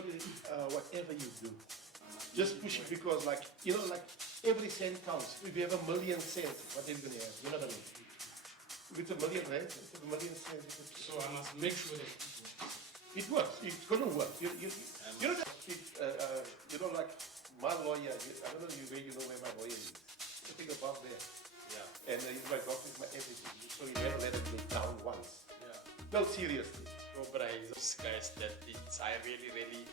put it whatever you do. Just push it because, like, you know, like every cent counts. If you have a million cents, what are you going to have? You know what I mean? If it's a million rand, it's a million cents. So I must make sure that it works. It's going to work. You know that you know, like my lawyer, I don't know where you know where my lawyer is. Sitting above there. yeah. And he's my doctor, he's my everything. So he never let it get down once. Yeah. No, seriously. No, but those guys that I really, really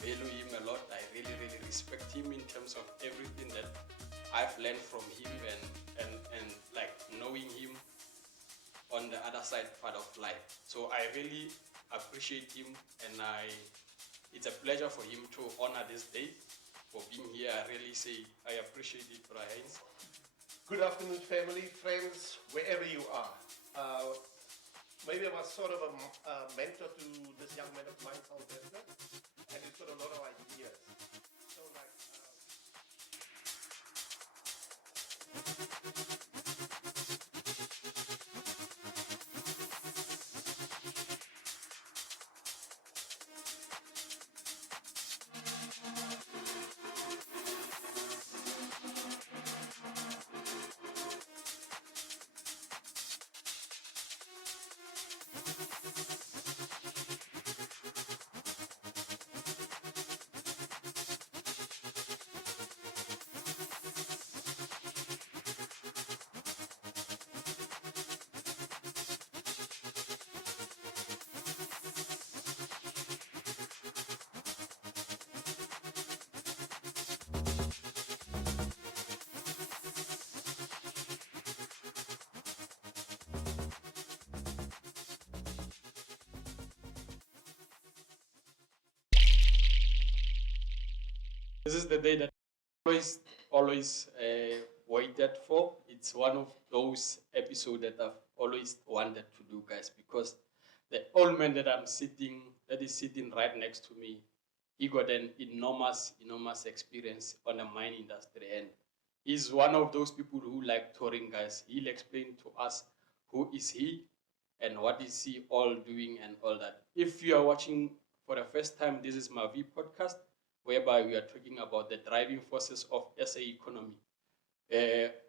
value him a lot. I really, really respect him in terms of everything that I've learned from him and like knowing him on the other side part of life. So I really appreciate him, and it's a pleasure for him to honor this day for being here. I really say I appreciate it, Brian. Good afternoon, family, friends, wherever you are. Maybe I was sort of a mentor to this young man of mine, Sylvester, and he's got a lot of ideas. So, like, This is the day that I always waited for. It's one of those episodes that I've always wanted to do, guys, because the old man that is sitting right next to me, he got an enormous experience on the mine industry, and he's one of those people who like touring, guys. He'll explain to us who is he and what is he all doing and all that. If you are watching for the first time, this is my V podcast, whereby we are talking about the driving forces of SA economy,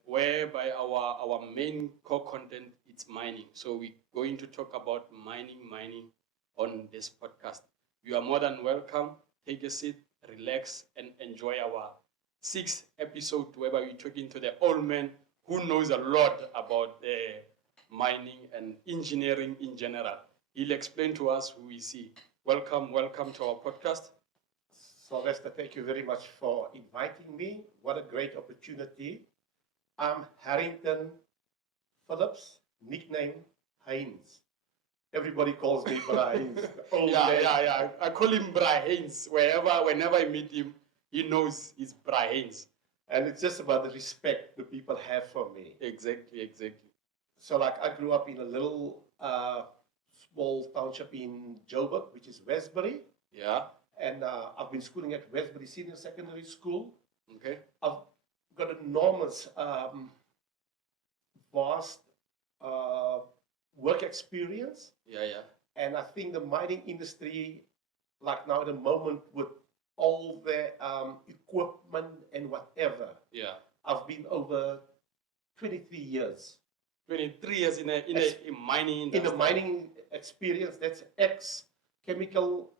whereby our main core content is mining. So we're going to talk about mining on this podcast. You are more than welcome. Take a seat, relax, and enjoy our 6th episode, whereby we're talking to the old man who knows a lot about mining and engineering in general. He'll explain to us who is he. Welcome to our podcast. Sylvester, thank you very much for inviting me. What a great opportunity. I'm HERRINGTON PHILLIPS, nickname Haynes. Everybody calls me Haynes. Yeah. I call him Haynes. Whenever I meet him, he knows he's Haynes. And it's just about the respect the people have for me. Exactly. So, like, I grew up in a little small township in Joburg, which is Westbury. Yeah. And I've been schooling at Westbury Senior Secondary School. Okay. I've got enormous, vast work experience. Yeah. And I think the mining industry, like now at the moment, with all the equipment and whatever. Yeah. I've been over 23 years. 23 years in mining industry. In the mining experience, that's ex-chemical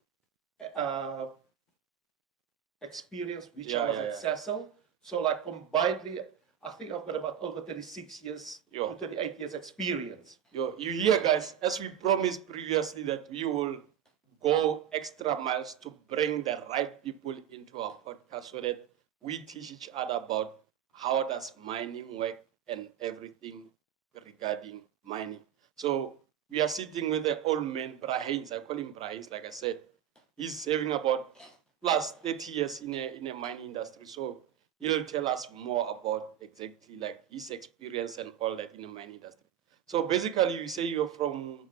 experience, which I was at Cecil. So, like, combinedly, I think I've got about over 36 years to 38 years experience. You hear, guys, as we promised previously that we will go extra miles to bring the right people into our podcast so that we teach each other about how does mining work and everything regarding mining. So we are sitting with the old man, Haynes. I call him Haynes, like I said. He's having about plus 30 years in a mining industry. So he'll tell us more about exactly like his experience and all that in the mining industry. So basically, you say you're from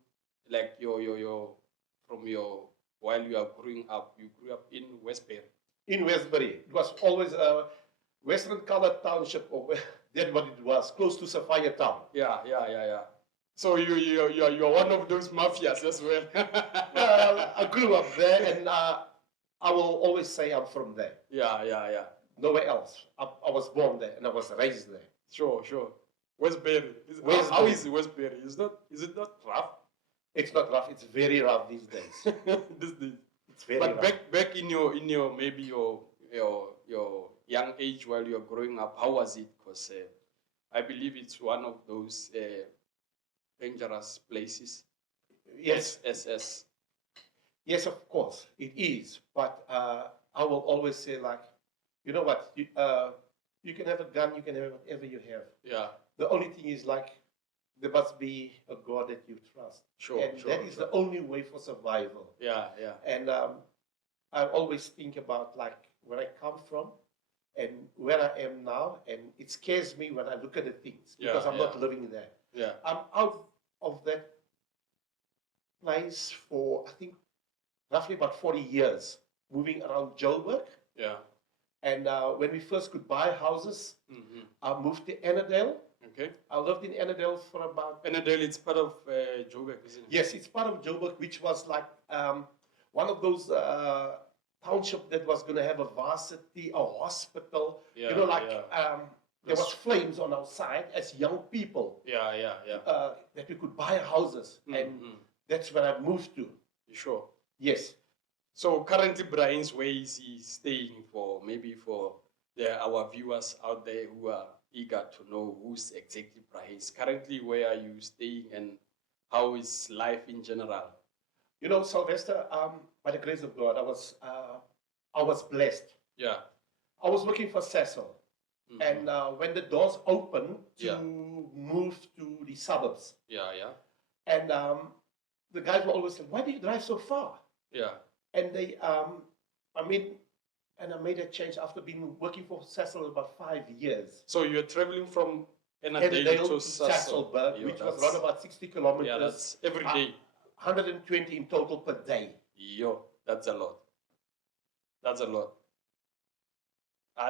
like while you are growing up, you grew up in Westbury. In Westbury, it was always a Western Colored Township, or that's what it was, close to Sapphire Town. Yeah. So you're one of those mafias as well. Well, I grew up there, and I will always say I'm from there. Yeah. Nowhere else. I was born there and I was raised there. Sure. Westbury. Westbury. How is Westbury? Is it not rough? It's not rough. It's very rough these days. These days. It's very But rough. back in your maybe your young age while you're growing up, how was it? Because I believe it's one of those dangerous places. Yes. SS. Yes, of course, it is. But I will always say, like, you know what? You can have a gun, you can have whatever you have. Yeah. The only thing is, like, there must be a God that you trust. Sure. And that is the only way for survival. Yeah. And I always think about, like, where I come from and where I am now. And it scares me when I look at the things because I'm not living there. Yeah. I'm out of that place for, I think, roughly about 40 years, moving around Joburg. Yeah. And when we first could buy houses, Mm-hmm. I moved to Annandale. Okay. I lived in Annandale for about... Annandale, it's part of Joburg, isn't it? Yes, it's part of Joburg, which was like one of those townships that was going to have a varsity, a hospital. Yeah, you know, like yeah. there was flames on our side as young people. Yeah. That we could buy houses. And that's where I moved to. You sure? Yes. So currently, Brian's where is he staying for? Maybe for our viewers out there who are eager to know who's exactly Brian is. Currently, where are you staying and how is life in general? You know, Sylvester, by the grace of God, I was blessed. Yeah. I was working for Cecil. And when the doors opened to move to the suburbs, and the guys were always saying, "Why do you drive so far?" Yeah. And they, I made a change after being working for Cecil about 5 years. So you're traveling from Annandale to Sasolburg, which was around about 60 kilometers. Yeah, that's every day. 120 in total per day. That's a lot. That's a lot.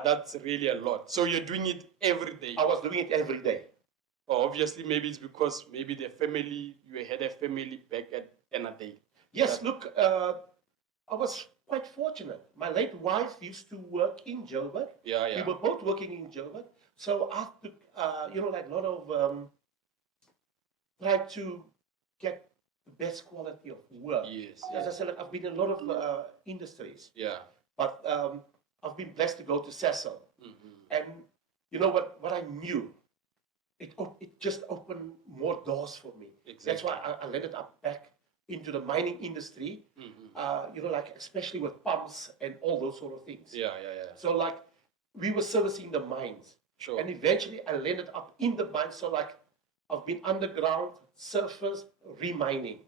That's really a lot. So you're doing it every day? I was doing it every day. Oh, obviously, maybe it's because maybe you had a family back at Annandale. Yes, look, I was quite fortunate. My late wife used to work in Joburg. Yeah. We were both working in Joburg. So I took, like a lot of, tried to get the best quality of work. Yes. As I said, like, I've been in a lot of industries. Yeah. But I've been blessed to go to Cecil. And you know what I knew? It just opened more doors for me. Exactly. That's why I landed up back into the mining industry, like especially with pumps and all those sort of things. Yeah. So like we were servicing the mines. Sure. And eventually I landed up in the mines. So like I've been underground, surface, remining.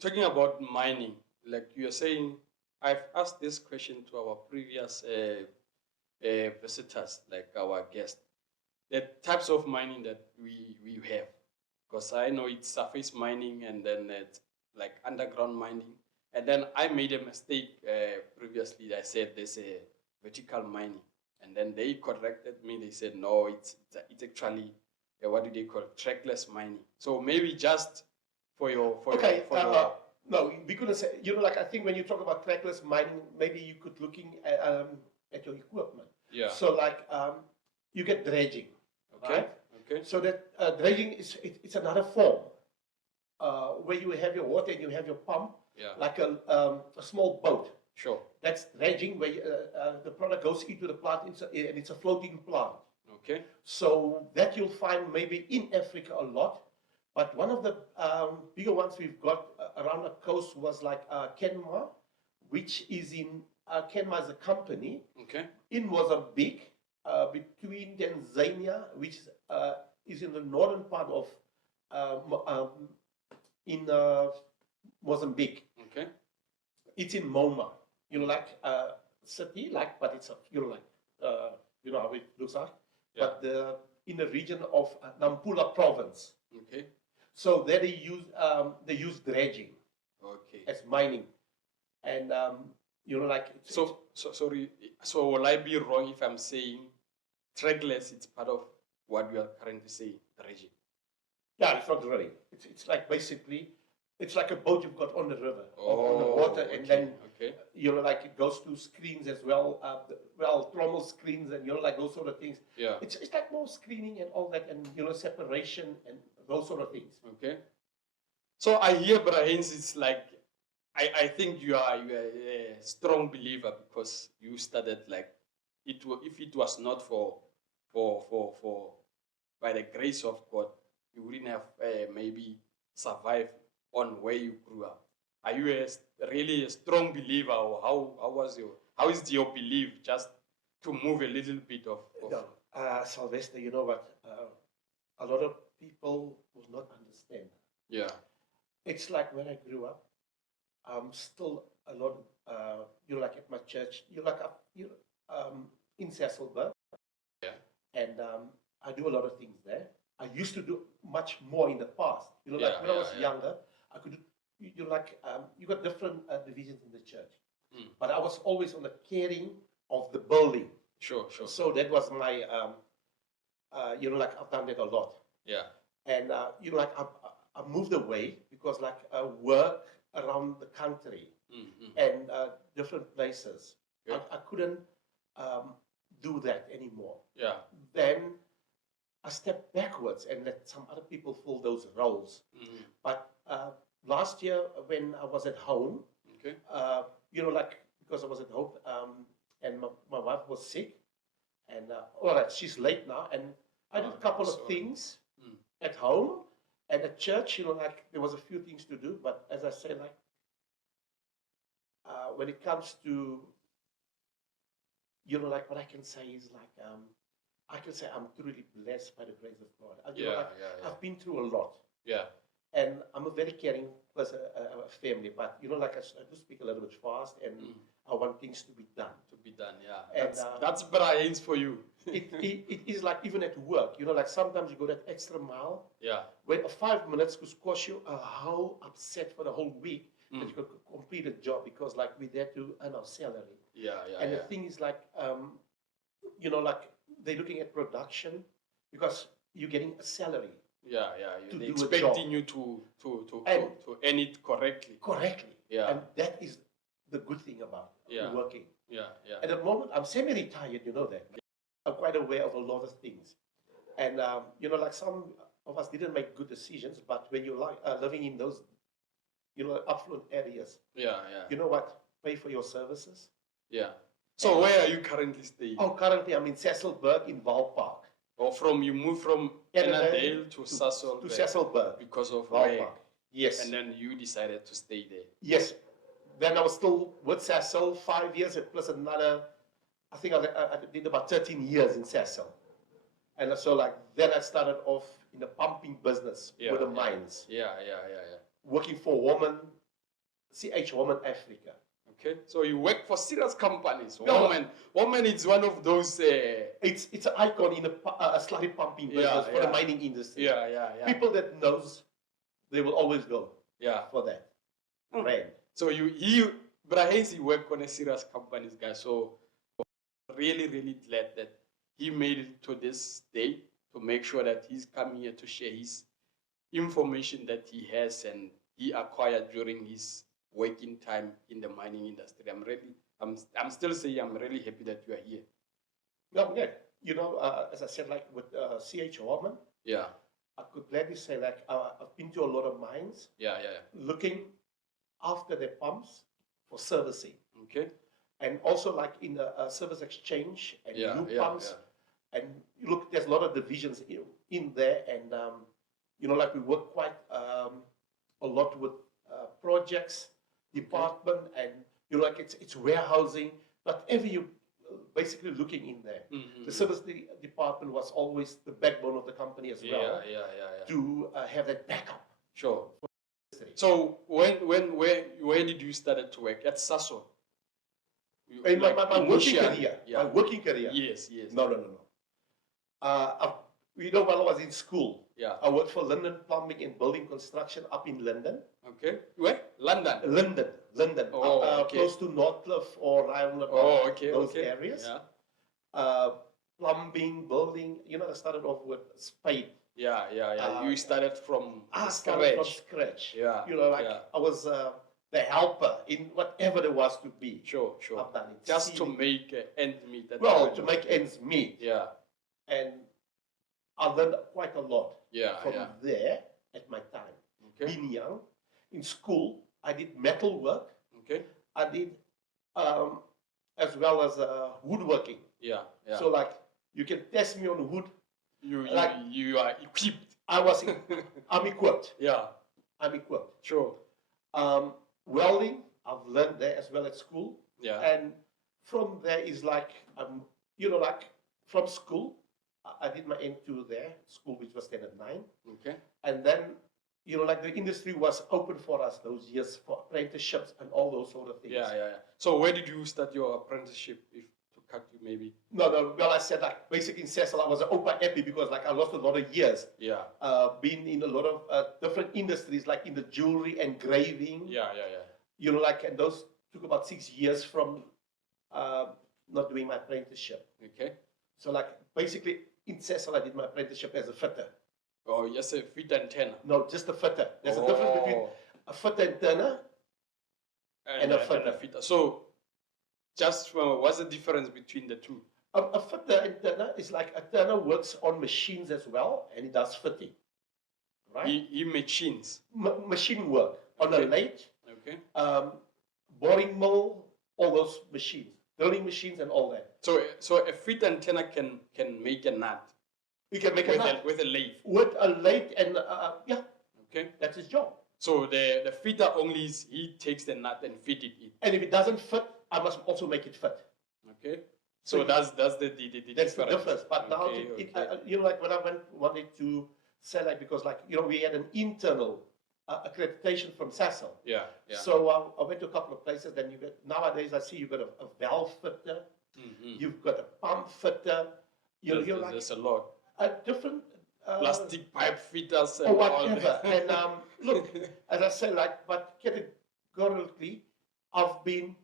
Talking about mining, like you're saying, I've asked this question to our previous visitors, like our guests, the types of mining that we have. Because I know it's surface mining and then it's like underground mining. And then I made a mistake previously. I said there's a vertical mining. And then they corrected me. They said, no, it's actually, what do they call it? Trackless mining. So maybe just for your... No, we couldn't say, like I think when you talk about trackless mining, maybe you could looking at your equipment. Yeah. So like you get dredging. Okay. Right? Okay. So that dredging it's another form where you have your water and you have your pump, like a small boat. Sure. That's dredging where the product goes into the plant and it's a floating plant. Okay. So that you'll find maybe in Africa a lot, but one of the bigger ones we've got around the coast was like Kenma, which is in Kenma is a company in Mozambique. Between Tanzania, which is in the northern part of Mozambique. Okay. It's in Moma, like city, like, but it's like how it looks like, but in the region of Nampula province. Okay. So there they use dredging. Okay. As mining, and like. Sorry. So will I be wrong if I'm saying trackless? It's part of what we are currently saying, dredging. Yeah, it's not dredging. It's like basically, it's like a boat you've got on the river or on the water, and then Okay. You know, like it goes to screens as well, well, trommel screens and, you know, like those sort of things. Yeah. It's like more screening and all that and, you know, separation and those sort of things. Okay. So I hear, Brahins, it's like, I think you are a strong believer because you started like, if it was not for by the grace of God, you wouldn't have maybe survived on where you grew up. Are you really a strong believer, or how is your belief, just to move a little bit of No, Sylvester, you know what? A lot of people will not understand. Yeah. It's like when I grew up, I'm still a lot, you know, like at my church, you know, like in Sasolburg. Yeah. And I do a lot of things there. I used to do much more in the past. You know, like when I was younger, I could do, you know, like, you got different divisions in the church. But I was always on the caring of the building. Sure. So that was my, you know, like I've done that a lot. Yeah. And, you know, like I moved away because like I work around the country and different places. Okay. I couldn't do that anymore. Yeah. Then I stepped backwards and let some other people fill those roles. But last year when I was at home, Okay. you know, like because I was at home and my wife was sick, and all right, she's late now, and I did a couple of things at home and at church. You know, like there was a few things to do, but as I say, like when it comes to, you know, like what I can say is like I can say I'm truly blessed by the grace of God. You know, like, I've been through a lot. Yeah. And I'm a very caring person, family, but you know, like I do speak a little bit fast, and I want things to be done. Yeah. And, That's Brian's for you. it is like even at work, you know, like sometimes you go that extra mile. Yeah. When 5 minutes could cost you a whole upset for the whole week that you could complete a job because like we're there to earn our salary. Yeah. And the thing is like, you know, like they're looking at production because you're getting a salary. Yeah. To They're do a expecting job. you to earn it correctly. Correctly. Yeah. And that is the good thing about working. Yeah. At the moment, I'm semi-retired, you know that. I'm quite aware of a lot of things. And, you know, like some of us didn't make good decisions, but when you're like, living in those, you know, affluent areas, Yeah. you know what? Pay for your services. Yeah. So where are you currently staying? Oh, currently I'm in Sasolburg in Val Park. Or you moved from Annandale to Sasolburg? To Sasolburg. Because of Val work. Park. Yes. And then you decided to stay there. Yes. Then I was still with Sasol 5 years plus another, I think I did about 13 years in Sasol. And so like, then I started off in the pumping business with the mines. Yeah. Working for Warman, Warman Africa. Okay, so you work for serious companies. No. Warman is one of those. It's an icon in a slurry pumping business for the mining industry. Yeah. People that knows, they will always go for that brand. So Brahesi work on a serious companies, guys. So really glad that he made it to this day to make sure that he's coming here to share his information that he has and he acquired during his working time in the mining industry. I'm still saying I'm really happy that you are here. No, yeah. You know, as I said, like with Warman, I could gladly say like I've been to a lot of mines. Looking after their pumps for servicing. Okay. And also like in the service exchange and new pumps. And you look, there's a lot of divisions in there, and you know, like we work quite a lot with projects department, and you know, like it's warehousing, whatever you basically looking in there. The service department was always the backbone of the company as well. To have that backup. Sure. So where did you start to work? At Sasol? In my working career. My working career. Yes. No. You know, while I was in school, I worked for London Plumbing and Building Construction up in London. Okay. Where? London. London. Oh, okay. Close to Northcliffe or around those areas. Plumbing, building. You know, I started off with spade. Yeah. You started from scratch. Yeah. You know, like I was the helper in whatever there was to be. Sure. I've done it. Just to Sealing. make ends meet. Well, to make ends meet. Yeah. And I learned quite a lot from Yeah. there at my time. Okay. Being young, in school, I did metal work. Okay. I did as well as woodworking. Yeah. So like you can test me on wood. You are equipped. I'm equipped. Yeah. I'm equipped. Sure. Welding, I've learned there as well at school. Yeah. And from there is like, like from school, I did my N2 there, school which was standard 9. Okay. And then, like the industry was open for us those years for apprenticeships and all those sort of things. Yeah. So where did you start your apprenticeship? If to cut you maybe. No. Well, I said like basically in Cecil, I was an opa happy because like I lost a lot of years. Yeah. Been in a lot of different industries, like in the jewelry, engraving. Yeah. And those took about 6 years from not doing my apprenticeship. Okay. So like basically in Cecil, I did my apprenticeship as a fitter. Oh, yes, a fit antenna. No, just a fitter. There's a difference between a fitter and turner and a fitter. So, just what's the difference between the two? A fitter and turner is like a turner works on machines as well, and he does fitting, right? He machines. Machine work on a lathe, Okay. boring mill, all those machines, drilling machines, and all that. So a fit antenna can make a nut. You can make a nut with a lathe. with a lathe, and Okay. that's his job. So the fitter only he takes the nut and fit it in. And if it doesn't fit, I must also make it fit. Okay. So that's the That's difference. the difference. But now, Okay. like when I wanted to say like, because like, we had an internal accreditation from Cecil. Yeah. So I went to a couple of places. Then nowadays I see you've got a valve fitter, you've got a pump fitter. There's a lot. A different Plastic pipe fitters and or all whatever. that. And look, as I say, like, but categorically, I've been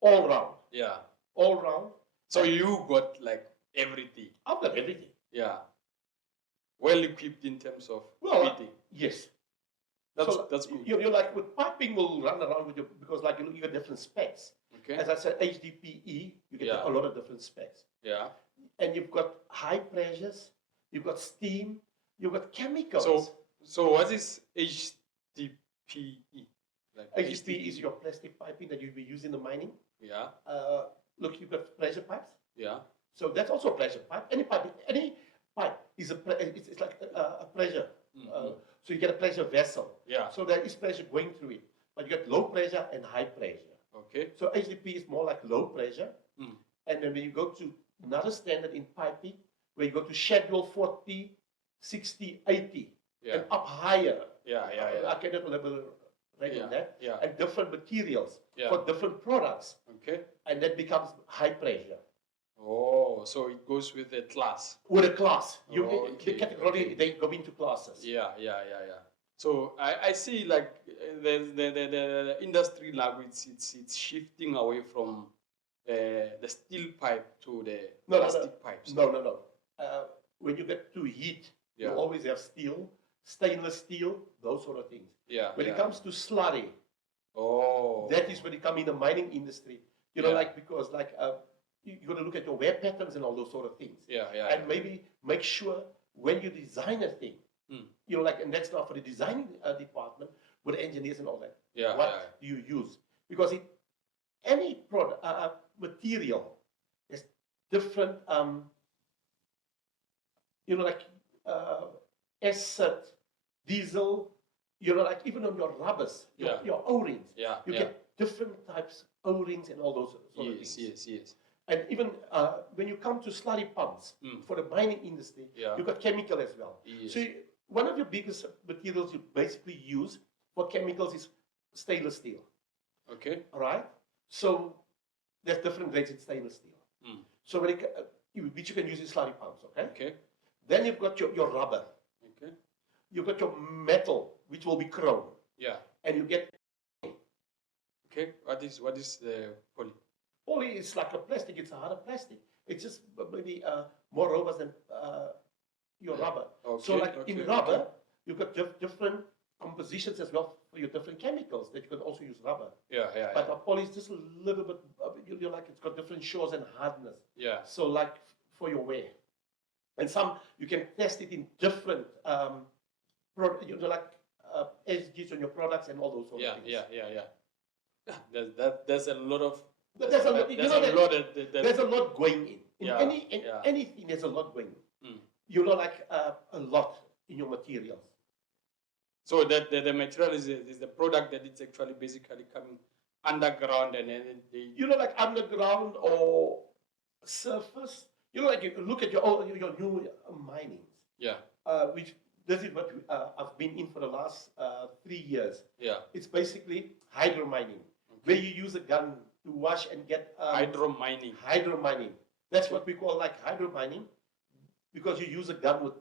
all round. Yeah. All round. So you got like everything. I've got everything. Yeah. Well equipped in terms of fitting. Yes. That's good. You're like with piping, will run around with you because like you got different specs. Okay. As I said, HDPE, you get a lot of different specs. Yeah. And you've got high pressures, you've got steam, you've got chemicals. So what is HDPE? Like HDPE is your plastic piping that you'll be using in the mining. Yeah. Look, you've got pressure pipes. Yeah. So that's also a pressure pipe. Any pipe is it's like a pressure. So you get a pressure vessel. Yeah. So there is pressure going through it, but you got low pressure and high pressure. Okay. So HDPE is more like low pressure, and then when you go to another standard in piping, where you go to schedule 40, 60, 80, and up higher. Yeah. I cannot elaborate on that. Yeah. And different materials for different products. Okay. And that becomes high pressure. Oh, so it goes with a class. With a class. Okay, the category, they go into classes. Yeah. So I see like the industry now it's shifting away from the steel pipe to the plastic pipes. No. When you get to heat, you always have steel, stainless steel, those sort of things. Yeah. When it comes to slurry, that is when you come in the mining industry. Because like you got to look at your wear patterns and all those sort of things. Yeah. And maybe make sure when you design a thing, and that's not for the designing department with engineers and all that. Yeah. What do you use? Because any product material is different. Acid, diesel. Like even on your rubbers, your O-rings. You get different types of O-rings and all those sort of things. Yes. And even when you come to slurry pumps for the mining industry, you've got chemical as well. Yes. So one of your biggest materials you basically use for chemicals is stainless steel. Okay. All right. So there's different grades in stainless steel. So when which you can use in slurry pumps. Okay. Then you've got your rubber. Okay. You've got your metal, which will be chrome. Yeah. And you get. Okay. What is the poly? Poly is like a plastic. It's a harder plastic. It's just maybe more robust than your rubber. Okay. So like in rubber, you've got different compositions as well for your different chemicals that you can also use rubber. Yeah. But a poly is just a little bit, you're like, it's got different shores and hardness. Yeah. So like for your wear. And some, you can test it in different, like SGs on your products and all those sort of things. Yeah. There's a lot of, There's a lot, there's a lot going in. Yeah, Anything, there's a lot going in. Mm. You know, like a lot in your materials. So that the material is the product that it's actually basically coming underground and then they. You know, like underground or surface. You know, like you look at your new minings. Yeah. Which this is what I've been in for the last 3 years. Yeah. It's basically hydro mining, where you use a gun to wash and get hydro mining. Hydro mining. That's what we call like hydro mining, because you use a gun with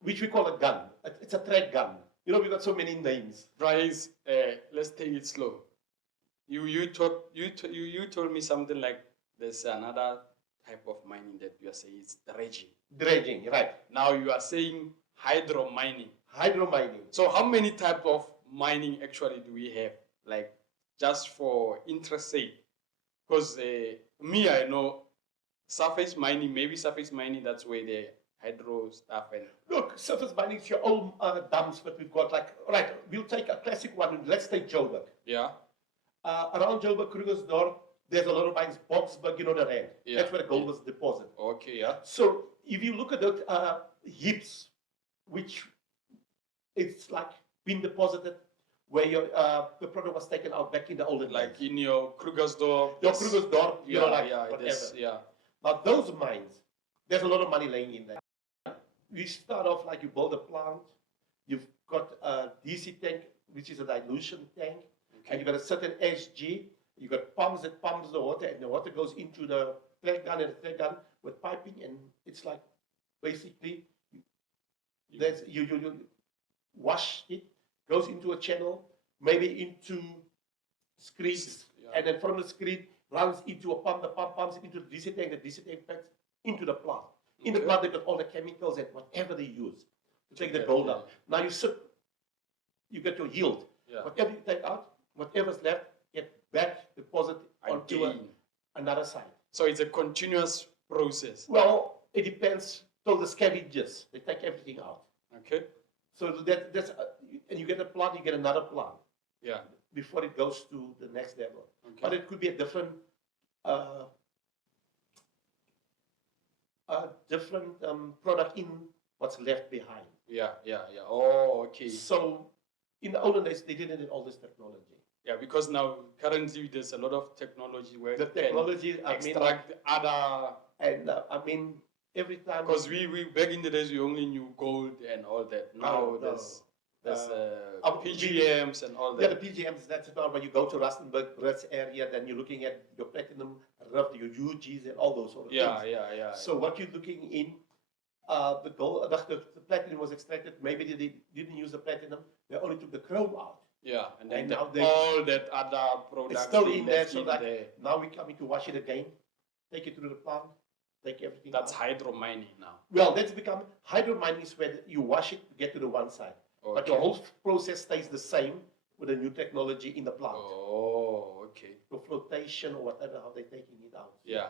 which we call a gun. It's a thread gun. You know, we got so many names. Bryce, let's take it slow. You told me something like there's another type of mining that you are saying it's dredging. Dredging, right? Now you are saying hydro mining. Hydro mining. So how many type of mining actually do we have? Like just for interest sake, because me I know surface mining. Maybe surface mining, that's where the hydro stuff and look, surface mining is your own dams that we've got. Like, right, we'll take a classic one. Let's take Joburg. Yeah. Around Joburg, Krugersdorp, there's a lot of mines. Boksburg, you know the rand. Yeah. That's where the gold was deposited. Okay, yeah. So if you look at the heaps, which it's like been deposited, where your the product was taken out back in the olden like days. in your Krugersdorp. Your Krugersdorp, you know, like yeah, whatever. Yeah. Now those mines, there's a lot of money laying in there. We start off like you build a plant, you've got a DC tank, which is a dilution tank, and you've got a certain SG, you've got pumps that pumps the water, and the water goes into the thread gun and the thread gun with piping, and it's like basically there's you wash it, goes into a channel, maybe into screeds, and then from the screed runs into a pump, the pump pumps it into the DC tank, the DC tank packs into the plant. In the plant, they've got all the chemicals and whatever they use to take the gold out. Now you get your yield. Yeah. Whatever you take out, whatever's left, get back deposit onto another side. So it's a continuous process. Well, it depends. So the scavengers, they take everything out. Okay. So that's and you get a plant, you get another plant. Yeah. Before it goes to the next level. Okay. But it could be a different product in what's left behind. Yeah. Oh, okay. So in the olden days, they didn't need all this technology. Yeah, because now currently there's a lot of technology where The technology, I mean, extract other. And I mean, every time. Because we back in the days we only knew gold and all that. Now there's PGMs and all that. Yeah, the PGMs, that's about when you go to Rustenburg, Brits area, then you're looking at your platinum, your UGs and all those sort of things. Yeah. So what you're looking in, the gold, the platinum was extracted, maybe they didn't use the platinum, they only took the chrome out. Yeah, and then now all that other products. It's still in there, so that there. now we're coming to wash it again, take it through the plant, take everything That's out. hydro mining now. Well, that's become, hydro mining is where you wash it to get to the one side. Okay. But the whole process stays the same with the new technology in the plant. Oh, okay. The flotation or whatever, how they're taking it out. Yeah.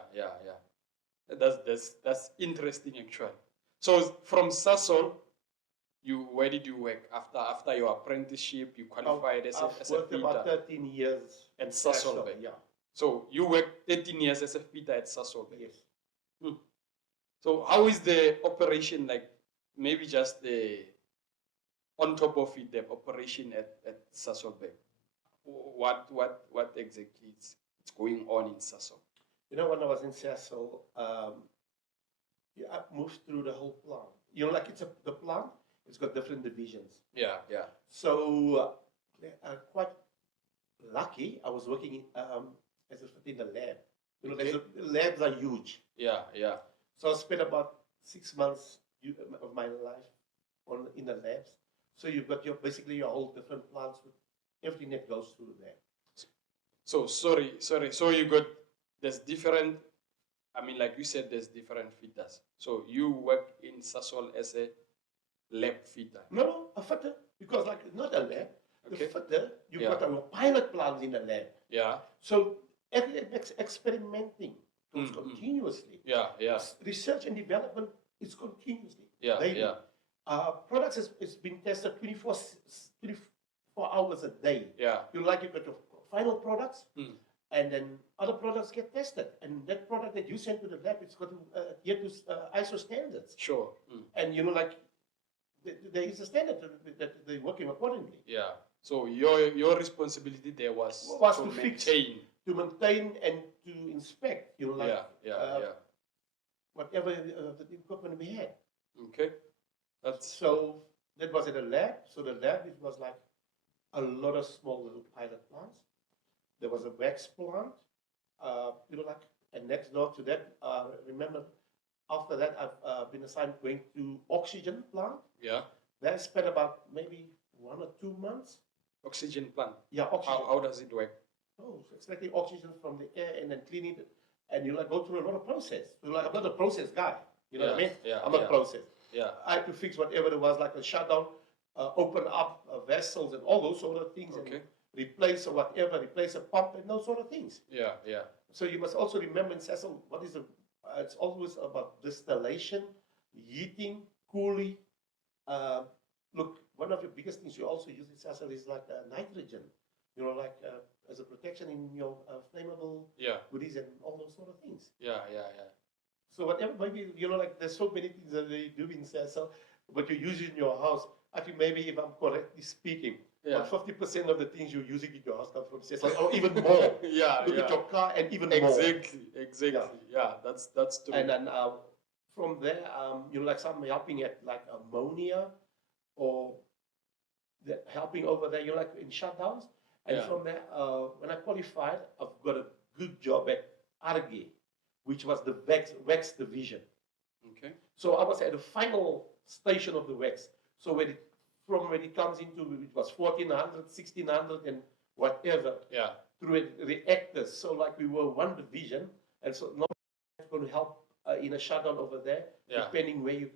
That's interesting actually. So from Sasol, where did you work after your apprenticeship? You qualified as a worked about 13 years at Sasol. Yeah. So you worked 13 years as a fitter at Sasol. Yes. So how is the operation like? Maybe just on top of it, the operation at Sasol. What exactly is going on in Sasol? You know, when I was in Sasol, I moved through the whole plant. You know, like the plant, it's got different divisions. Yeah. So quite lucky. I was working in the lab. You know, the labs are huge. Yeah. So I spent about 6 months of my life in the labs. So you've got basically your whole different plants with everything that goes through there. So sorry. So you got there's different. I mean, like you said, there's different fitters. So you work in Sasol as a lab fitter. No, a fitter, because like not a lab. the Okay. fitter, you've Yeah. got our pilot plants in the lab. Yeah. So experimenting goes continuously. Yeah. Yeah. Research and development is continuously. Yeah. daily. Yeah. Products is being tested 24 hours a day. Yeah. You got your final products, and then other products get tested. And that product that you send to the lab, it's got to adhere to ISO standards. Sure. And there is a standard that they're working accordingly. Yeah. So your responsibility there was To maintain. to maintain and to inspect. Yeah. Whatever the equipment we had. Okay. That's So that was at a lab. So the lab, it was like a lot of small little pilot plants. There was a wax plant, and next door to that, remember, after that, I've been assigned going to oxygen plant. yeah. There I spent about maybe 1 or 2 months. Oxygen plant. Yeah, oxygen. How does it work? Oh, so extracting oxygen from the air and then cleaning it, and go through a lot of process. So I'm not a process guy. You know what I mean? Yeah. I'm not process. Yeah. I had to fix whatever there was, like a shutdown, open up vessels and all those sort of things, Okay. and replace a pump and those sort of things. Yeah. Yeah. So you must also remember in Cecil, it's always about distillation, heating, cooling. Look, one of the biggest things you also use in Cecil is like nitrogen, as a protection in your flammable Yeah. goodies and all those sort of things. Yeah. So whatever, maybe, there's so many things that they do in Cecil, but you use it in your house. I think maybe, if I'm correctly speaking, Yeah. about 50% of the things you're using in your house come from Cecil, or even more. Yeah. Look at your car and even more. Exactly. Yeah. That's true. And then from there, some helping at like ammonia, or helping over there, in shutdowns. And Yeah. from there, when I qualified, I've got a good job at Arge, which was the wax division. Okay. So I was at the final station of the wax. So when it comes into, it was 1400, 1600 and whatever, Yeah. through reactors. So like we were one division, and so not going to help in a shutdown over there, Yeah. depending where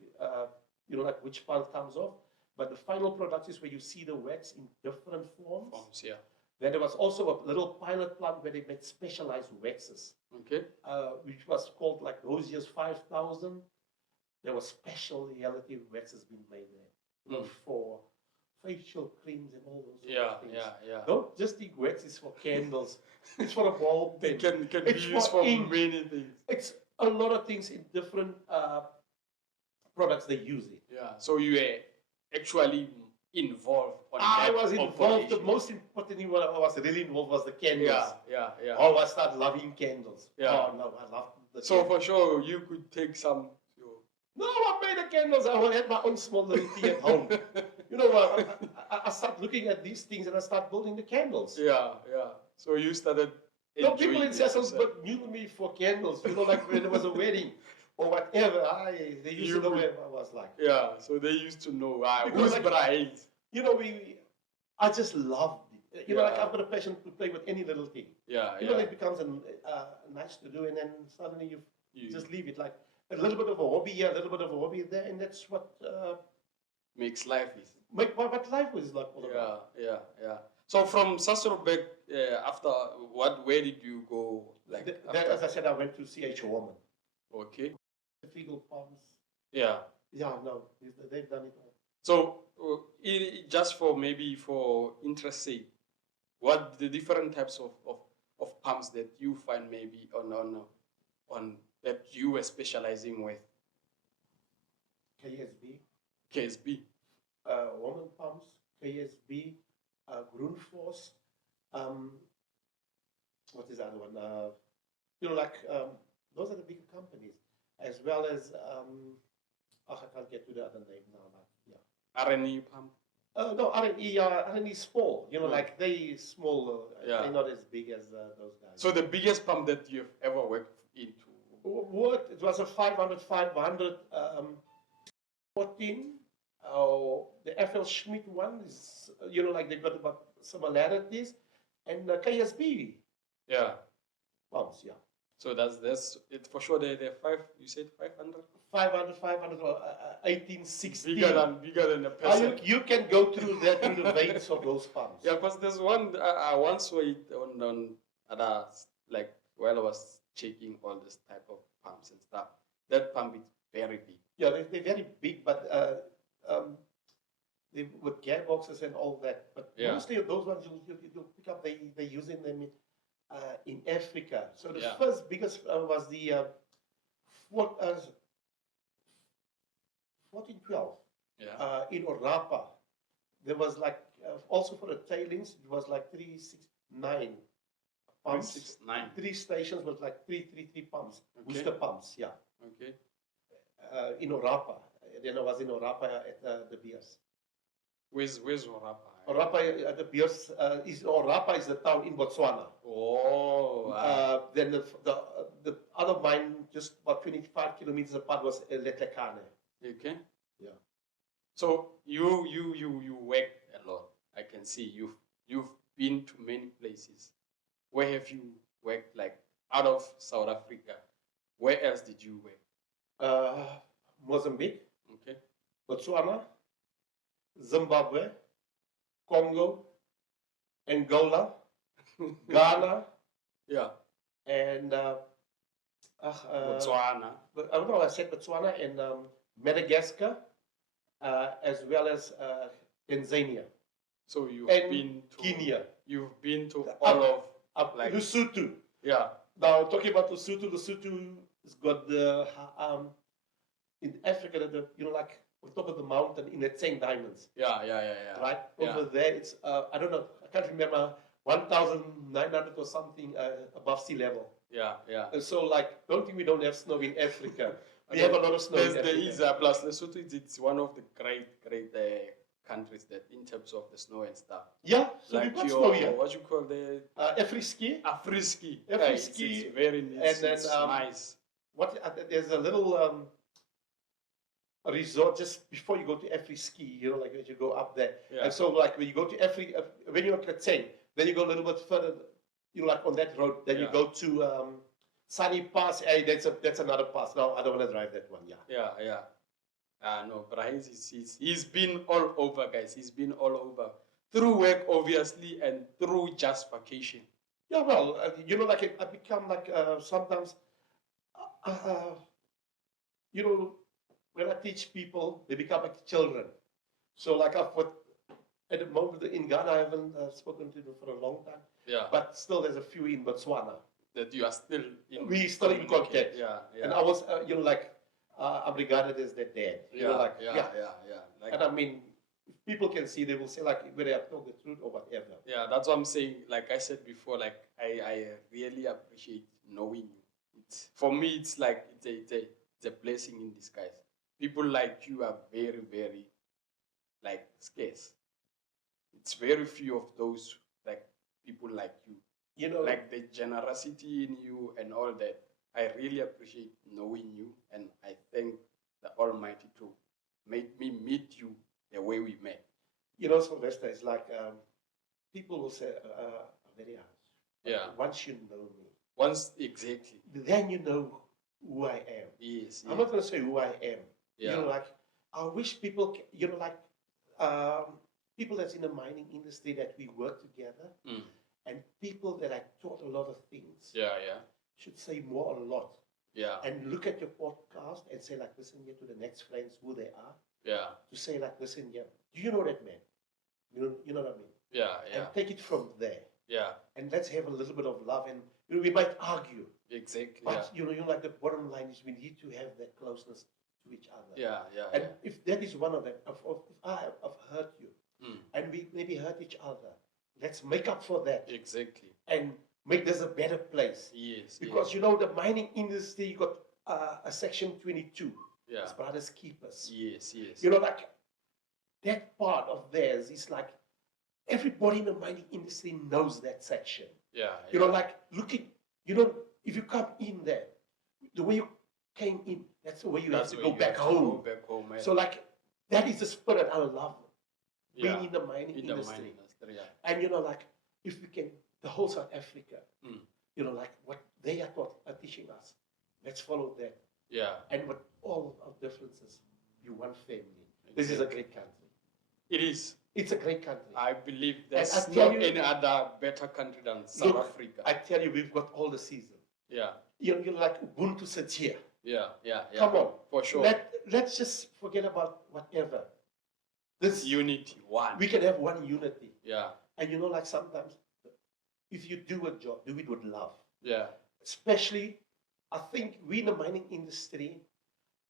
which part comes off. But the final product is where you see the wax in different forms. Yeah. Then there was also a little pilot plant where they made specialized waxes, Okay. which was called like those years 5000. There was specialty waxes being made there, for facial creams and all those sort of things. Yeah. Don't just think wax is for candles. It's for a ball pen. Can be It's used for for ink. many things. It's a lot of things in different products they use it. Yeah. So you were actually involved on I that was involved. The operation. most important thing what I was really involved was the candles. Yeah. Oh, I started loving candles. Yeah. Oh no, I loved the So candles. for sure you could take some. No, I made the candles. I had my own small little tea at home. I start looking at these things and I start building the candles. Yeah. So you started. No, people enjoying in Cecil yourself. but knew me for candles. Like when there was a wedding or whatever, they used to know where I was like. Yeah. So they used to know Because, who's like, bride. I just loved it. Yeah. I've got a passion to play with any little thing. Yeah. It becomes nice to do, and then suddenly you just leave it like a little bit of a hobby here, a little bit of a hobby there, and that's what makes life easy. what life was like all about. Yeah. So from Sasolburg, after where did you go? As I said, I went to CH Warman. Okay. The fecal pumps. Yeah. Yeah, no, they've done it all. So just for interest sake, what the different types of pumps that you find maybe on that you were specializing with? KSB. Warman pumps, KSB, Groenforce. What is the other one? Those are the bigger companies, as well as I can't get to the other name now. RNE pump. No, RNE small. They small. They're not as big as those guys. So the biggest pump that you've ever worked into? It was a 500, 14. The FL Schmidt one is, they've got about similarities. And KSB Yeah. pumps, yeah. So that's it for sure. They're five. You said 500. 500, 1860. Bigger than a person. You can go through the veins of those pumps. Yeah, because there's one I once saw it on other, like while I was checking all this type of pumps and stuff. That pump is very big. Yeah, they're very big, but they, with gearboxes and all that. But Yeah. mostly of those ones you'll pick up. They're using them in Africa. So the Yeah. first biggest was the 1412 Yeah. in Orapa. There was like also for the tailings, it was like 369 pumps. 369. 3 stations with like 333 pumps, Okay. booster pumps. Yeah, Okay. in Orapa. Then I was in Orapa at the beers. Where's Orapa? Orapa at the beers Orapa is the town in Botswana. Oh. Then the other mine just about 25 kilometers apart was Letlekane. Okay. Yeah. So you work a lot. I can see you've been to many places. Where have you worked? Like out of South Africa, where else did you work? Mozambique, Okay. Botswana, Zimbabwe, Congo, Angola, Ghana, Yeah. and Botswana. I don't know. I said Botswana and Madagascar, as well as Tanzania So you've and been to Kenya. You've been to all of like Lesotho. yeah. Now talking about Lesotho has got the in Africa like on top of the mountain in the St. Diamonds. Yeah. Right Yeah. over there, it's I don't know. I can't remember 1,900 or something above sea level. Yeah. And so, like, don't think we don't have snow in Africa. We have a lot of snow in There Africa. is plus Lesotho. It's one of the great countries that in terms of the snow and stuff. Yeah, so Like we've got your snow here. what you call the Afriski. Afriski. Afriski, It's very and then, it's nice. There's a little resort just before you go to Afriski, like as you go up there. Yeah. And so, like, when you go to when you're at St. then you go a little bit further, like on that road, then you Yeah. go to Sunny Pass. Hey, that's another pass. No, I don't want to drive that one. Yeah. Yeah. No, but he's been all over, guys. He's been all over through work, obviously, and through just vacation. Yeah, well, like I become like sometimes, when I teach people, they become like children. So like at the moment in Ghana, I haven't spoken to them for a long time. Yeah. But still, there's a few in Botswana. That you are still in. We still in contact. Yeah. And I was, I'm regarded as their dad. Yeah. Like. Like, And I mean, if people can see, they will say like whether I told the truth or whatever. yeah, that's what I'm saying. Like I said before, like I really appreciate knowing you. For me, it's like it's a blessing in disguise. People like you are very, very like scarce. It's very few of those like people like you. Like the generosity in you and all that. I really appreciate knowing you, and I thank the Almighty to make me meet you the way we met. Sylvester, it's like people will say, very hard. Yeah. Once you know me. Once, exactly. Then you know who I am. Yes. I'm not going to say who I am. Yeah. Like, I wish people, people that's in the mining industry that we work together, and people that I taught a lot of things. Yeah. Should say more a lot. Yeah. And look at your podcast and say, like, listen here to the next friends who they are. Yeah. To say, like, listen here, do you know that man? You know what I mean? Yeah. And take it from there. Yeah. And let's have a little bit of love. And we might argue. Exactly. But like the bottom line is we need to have that closeness to each other. Yeah. And if that is one of them, if I have hurt you, and we maybe hurt each other, let's make up for that. Exactly. And make this a better place. Yes. Because the mining industry got a section 22. Yeah. It's brothers keepers. Yes. Like that part of theirs is like everybody in the mining industry knows that section. Yeah. Like looking, if you come in there, the way you came in, that's the way you have to go back home. So like that is the spirit I love being in the mining industry. Yeah. And like if we can, the whole South Africa, you know, like what they are teaching us. Let's follow that. Yeah. And with all our differences, you one family. This is a great country. It is. It's a great country. I believe there's And I tell not you, any other better country than South look, Africa. I tell you, we've got all the season. Yeah. You're like Ubuntu sits here. Yeah. Come on. For sure. Let's just forget about whatever. This unity, one. We can have one unity. Yeah. And you know, like sometimes, if you do a job, do it with love. Yeah. Especially, I think we in the mining industry,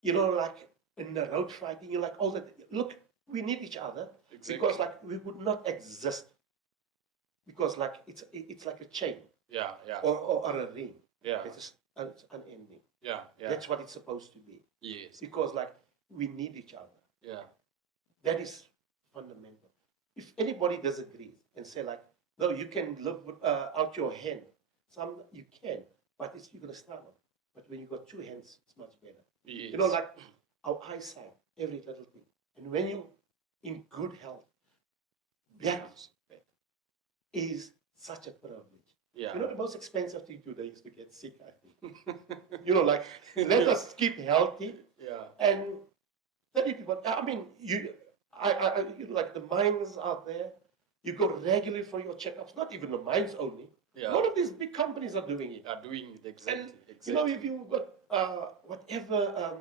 you know, like in the road fighting, you're like all that. Look, we need each other. Exactly. Because like we would not exist. Because like it's like a chain. Yeah. Or a ring. Yeah. It's unending. Yeah. That's what it's supposed to be. Yes. Because like we need each other. Yeah. That is fundamental. If anybody disagrees and say like, no, you can live out your hand. Some you can, but you're gonna struggle. But when you got two hands, it's much better. Yes. You know, like our eyesight, every little thing. And when you in good health, that is such a privilege. Yeah. You know, the most expensive thing today is to get sick, I think. You know, like, let us keep healthy. Yeah. And tell you what, I mean, you know, like the mines out there, you go regularly for your checkups, not even the mines only. Yeah. A lot of these big companies are doing it. Are doing it exactly. And, you know, if you've got whatever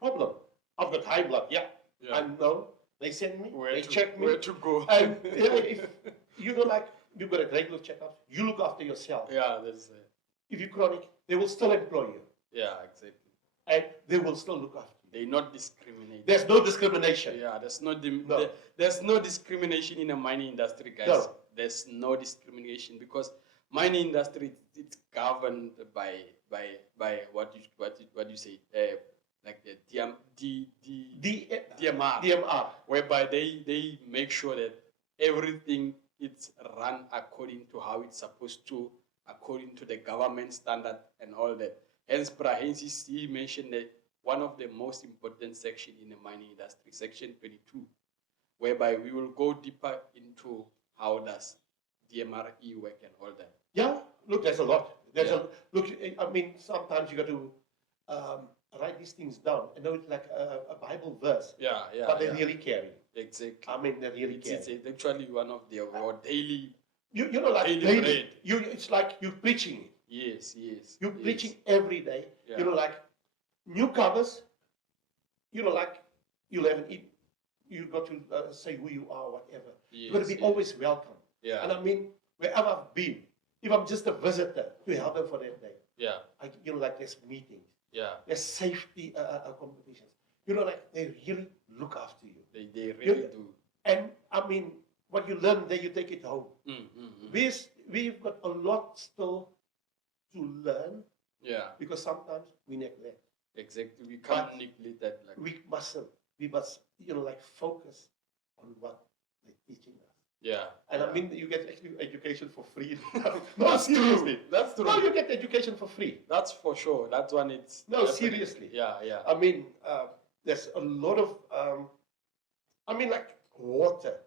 problem, I've got high blood, yeah. I know, they send me, they check me. Where to go. And you know, if you know, like, you've got a regular checkup, you look after yourself. Yeah, that's it. If you're chronic, they will still employ you. Yeah, exactly. And they will still look after you. They not discriminate. There's no discrimination. Yeah, there's no discrimination in the mining industry, guys. No. There's no discrimination because mining industry it's governed by what you say like the DMR, whereby they make sure that everything it's run according to how it's supposed to, according to the government standard and all that. Hence, Prahensis, he mentioned that one of the most important sections in the mining industry, section 22, whereby we will go deeper into how does DMRE work and all that. Yeah, look, there's a lot. Look, I mean, sometimes you got to write these things down. I know it's like a Bible verse. Yeah. But they really carry. Exactly. I mean, they really carry. It's actually one of their daily. You know, like daily bread. It's like you're preaching. Yes. You're preaching every day. Yeah. You know, like newcomers. You know, like you'll have you got to say who you are, whatever. You've got to be always welcome. Yeah. And I mean, wherever I've been, if I'm just a visitor to help them for that day, you know, like there's meetings, there's safety competitions. You know, like they really look after you. They really do. And I mean, what you learn there, you take it home. We've got a lot still to learn. Yeah. Because sometimes we neglect. Exactly. We can't neglect that. Like. We must, you know, like focus on what they're teaching us. Yeah. And I mean, you get actually education for free. That's true. That's true. No, you get education for free. That's for sure. That one it's. No, seriously. Yeah. I mean, there's a lot of, I mean, like water.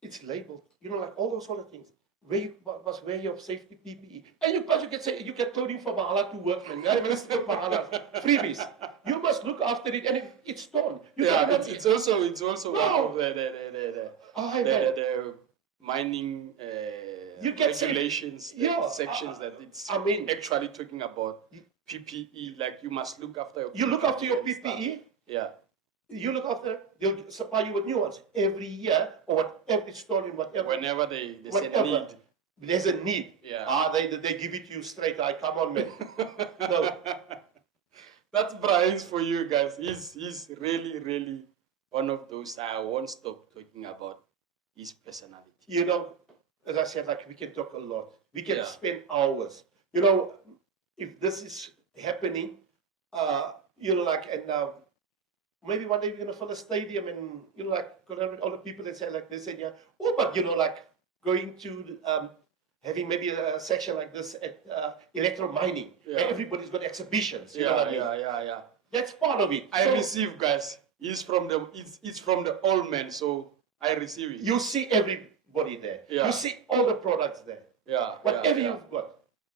It's labeled, you know, like all those sort of things. Where you must wear your safety PPE. And you get clothing from Mahala to workmen. Freebies. You must look after it, and if it's torn. It's also one of the mining regulations sections that it's actually talking about PPE. Like you must look after your. You look after your PPE. Yeah. You look after. They'll supply you with new ones every year, or whatever it's stored in whatever. Whenever they say need. There's a need. Yeah. They give it to you straight. Come on, man. No. That's Brian's for you guys. He's really one of those I won't stop talking about his personality. You know, as I said, like we can talk a lot. We can spend hours. You know, if this is happening, you know, like, and maybe one day we're going to fill a stadium and, you know, like, all the people that say, like, they said, but, you know, like, going to, having maybe a section like this at electro mining. Yeah. Everybody's got exhibitions. You know what I mean? Yeah. That's part of it. I receive, guys. It's from the old man, so I receive it. You see everybody there. Yeah. You see all the products there. Yeah. Whatever you've got.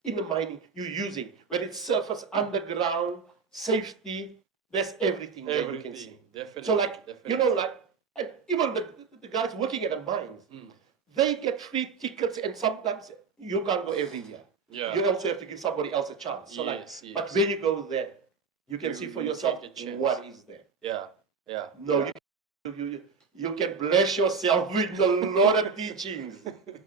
in the mining you're using, whether it's surface, underground, safety, there's everything there you can see. Definitely. So like, definitely. you know, like, and even the guys working at the mines, they get free tickets, and sometimes you can't go every year. Yeah. You also have to give somebody else a chance. So Yes, yes. but when you go there, you can see for yourself take a chance. what is there. Yeah, yeah. No, you can bless yourself with a lot of teachings.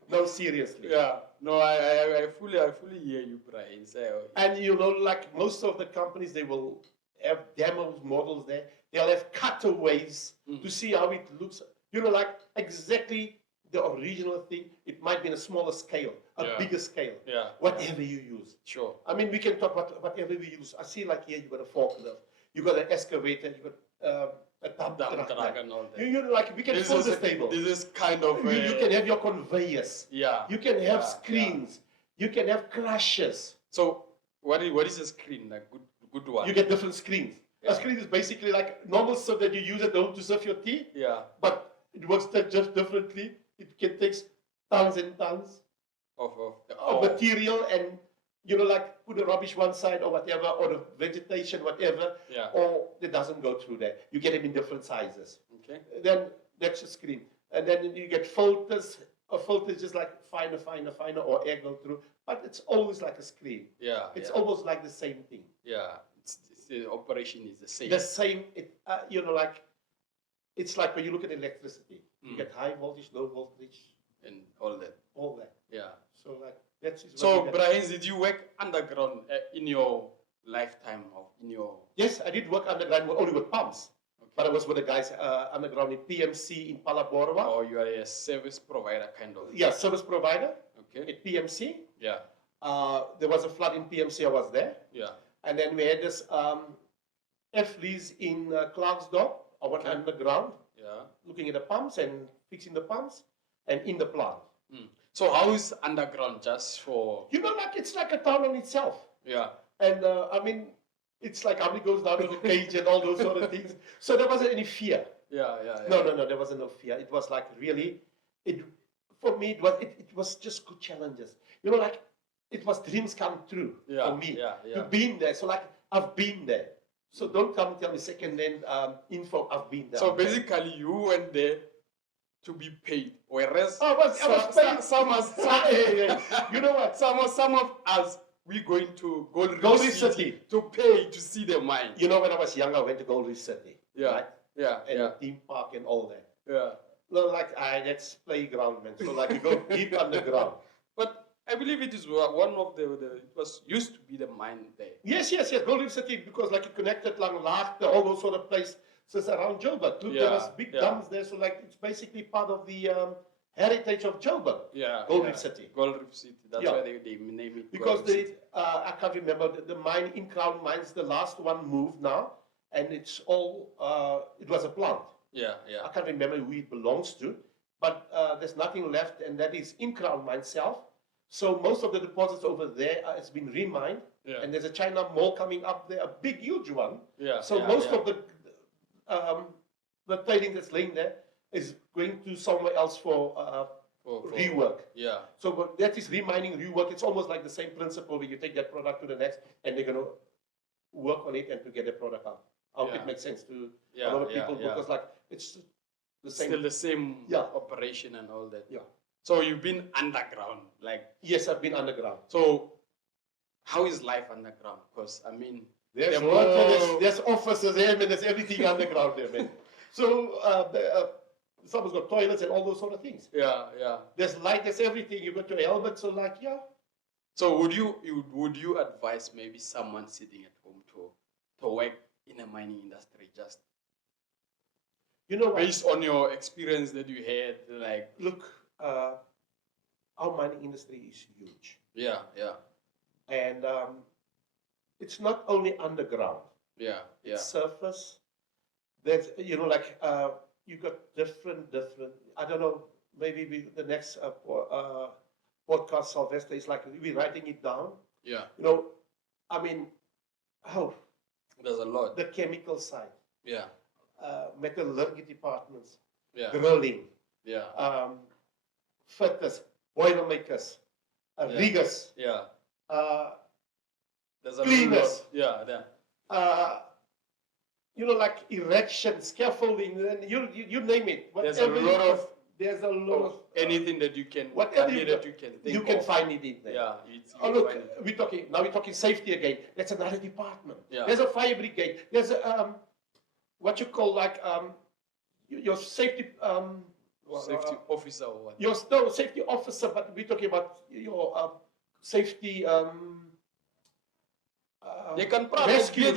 No, seriously. Yeah. No, I fully hear you, Brian. So, And you know, like most of the companies, they will have demos, models there. They'll have cutaways to see how it looks. You know, like exactly the original thing. It might be in a smaller scale, a bigger scale. Yeah. Whatever you use. Sure. I mean, we can talk about whatever we use. I see, like here, you got a forklift, you got an excavator, you got a dump truck. And all that. You know, like we can fill this table. This is kind of You can have your conveyors. Yeah. You can have Yeah, screens. You can have crushers. So what is a screen? Like good one. You get different screens. Yeah. A screen is basically like normal stuff that you use at home to serve your tea. Yeah. But it works just differently. It can take tons and tons of material, and you know, like put the rubbish one side or whatever, or the vegetation, whatever. Yeah. Or it doesn't go through there. You get them in different sizes. Okay. Then that's a screen. And then you get filters. A filter is just like finer, or air go through. But it's always like a screen. Yeah. It's almost like the same thing. Yeah. It's the operation is the same. The same. You know, like it's like when you look at electricity. You get high voltage, low voltage, and all that. all that. Yeah. So like that's. So Brian, did you work underground in your lifetime or in your? Yes, I did work underground only with pumps. Okay. But I was with the guys underground in PMC in Palaborwa. Or you are a service provider kind of? Yeah, service provider. Okay. At PMC. Yeah. There was a flood in PMC, I was there. Yeah. And then we had this F-lease in Clarksdorp. I went underground, looking at the pumps and fixing the pumps, and in the plant. So how is underground just for? You know, like it's like a town on itself. Yeah. And I mean, it's like how many goes down to the cage and all those sort of things. So there wasn't any fear. Yeah. No, there wasn't no fear. It was like really, for me, it was just good challenges. You know, like it was dreams come true for me. Yeah. To be in there. So like I've been there. So don't come and tell me second-hand info. I've been there. So basically, you went there to be paid, whereas I was paid. You know what? Some of us, we going to Gold Reef City to pay to see the mine. You know, when I was younger, I went to Gold Reef City. Yeah. Right? Yeah. And Yeah. theme park and all that. Yeah. No, like that's playground, man. So like you go deep underground. But I believe it is one of it was used to be the mine there. Yes. Gold Reef City, because like it connected Langlaagte, all those sort of places around Joburg. Look, there was big dams there, so like it's basically part of the heritage of Joburg. Yeah. Gold Reef City. Gold Reef City. That's why they name it. Because I can't remember the mine in Crown Mines, the last one moved now, and it's all it was a plant. Yeah. I can't remember who it belongs to, but there's nothing left, and that is in Crown Mine itself. So most of the deposits over there has been remined, and there's a China Mall coming up there, a big, huge one. Yeah. So most of the trading that's laying there is going to somewhere else for rework. Yeah. So that is remining rework. It's almost like the same principle where you take that product to the next, and they're going to work on it and to get the product out. I hope it makes sense to a lot of people because like it's the same. Still the same operation and all that. Yeah. So you've been underground, like. Yes, I've been underground. So how is life underground? Because I mean, there's offices there, man. There's everything underground there, man. So someone's got toilets and all those sort of things. Yeah. There's light. There's everything. You got your helmet. So like, So would you advise maybe someone sitting at home to work in a mining industry, just based on your experience that you had, like? Look, our mining industry is huge. Yeah. And it's not only underground. Yeah. It's surface. There's, you got different. I don't know. Maybe the next podcast, Sylvester, is like we're writing it down. Yeah. I mean, there's a lot. The chemical side. Yeah. Metallurgy departments. Yeah. Drilling. Yeah. Fitters, boiler makers, riggers. Yeah. There's a cleaners. lot. Yeah. Like erection, scaffolding, and you name it. There's a lot of anything that you can, whatever that you can think you can of. find it in there. Yeah. Look, we're talking safety again. That's another department. Yeah. There's a fire brigade. There's a what you call like your safety Safety officer or what? Your safety officer, but we're talking about your safety. They can rescue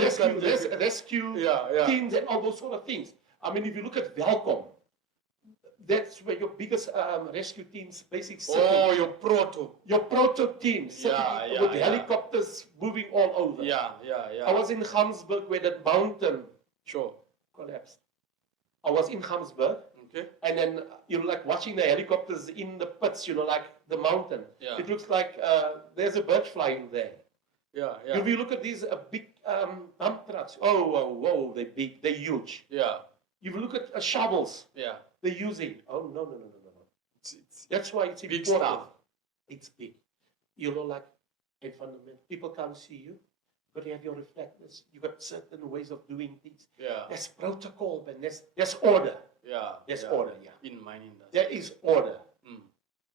yeah. teams and all those sort of things. I mean, if you look at Welcome, that's where your biggest rescue teams basically sit. Oh, your proto teams. With helicopters moving all over. Yeah. I was in Gamsberg where that mountain Sure. collapsed. I was in Gamsberg. Okay. And then like watching the helicopters in the pits, like the mountain. Yeah. It looks like there's a bird flying there. Yeah. If you look at these big dump trucks, whoa, they're big, they're huge. Yeah. If you look at shovels, yeah, they're using. Oh no. That's why it's big important. stuff. It's big. Like in fundamental, people can't see you, but you have your reflectors. You got certain ways of doing things. Yeah. There's protocol, and there's order. Yeah. There's order. Yeah. In mining industry. There is order.